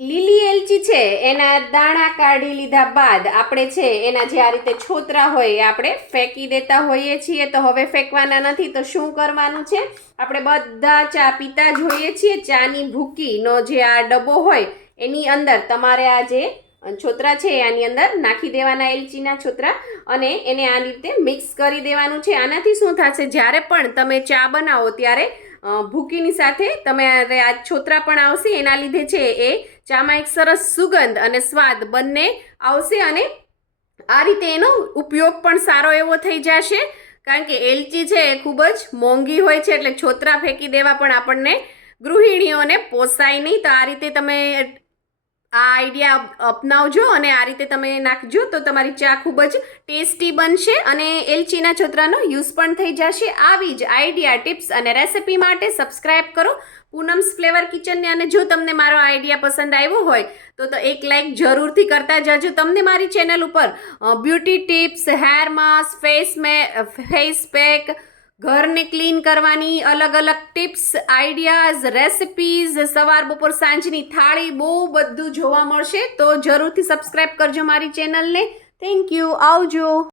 લીલી એલચી છે એના દાણા કાઢી લીધા બાદ આપણે છે એના જે આ રીતે છોતરા હોય એ આપણે ફેંકી દેતા હોઈએ છીએ. તો હવે ફેંકવાના નથી. તો શું કરવાનું છે, આપણે બધા ચા પીતા જ હોઈએ છીએ. ચાની ભૂકીનો જે આ ડબ્બો હોય એની અંદર તમારે આ જે છોતરા છે આની અંદર નાખી દેવાના, એલચીના છોતરા, અને એને આ રીતે મિક્સ કરી દેવાનું છે. આનાથી શું થશે, જ્યારે પણ તમે ચા બનાવો ત્યારે ભૂકીની સાથે તમે આ છોતરા પણ આવશે, એના લીધે છે એ ચામાં એક સરસ સુગંધ અને સ્વાદ બંને આવશે, અને આ રીતે એનો ઉપયોગ પણ સારો એવો થઈ જશે. કારણ કે એલચી છે એ ખૂબ જ મોંઘી હોય છે, એટલે છોતરા ફેંકી દેવા પણ આપણને ગૃહિણીઓને પોસાય નહીં. તો આ રીતે તમે આ આઈડિયા અપનાવજો અને આ રીતે તમે નાખજો તો તમારી ચા ખૂબ જ ટેસ્ટી બનશે અને એલચીના છોતરાનો યુઝ પણ થઈ જશે. આવી જ આઈડિયા, ટિપ્સ અને રેસિપી માટે સબસ્ક્રાઈબ કરો પૂનમ્સ ફ્લેવર કિચનને. અને જો તમને મારો આઈડિયા પસંદ આવ્યો હોય તો એક લાઈક જરૂરથી કરતા જાજો. તમને મારી ચેનલ ઉપર beauty tips, hair mask, face pack, ઘરને ક્લીન કરવાની અલગ અલગ ટિપ્સ, આઈડિયાઝ, રેસિપીઝ, સવાર બપોર સાંજની થાળી, બહુ બધું જોવા મળશે. તો જરૂરથી સબસ્ક્રાઈબ કરજો મારી ચેનલને. Thank you. આવજો.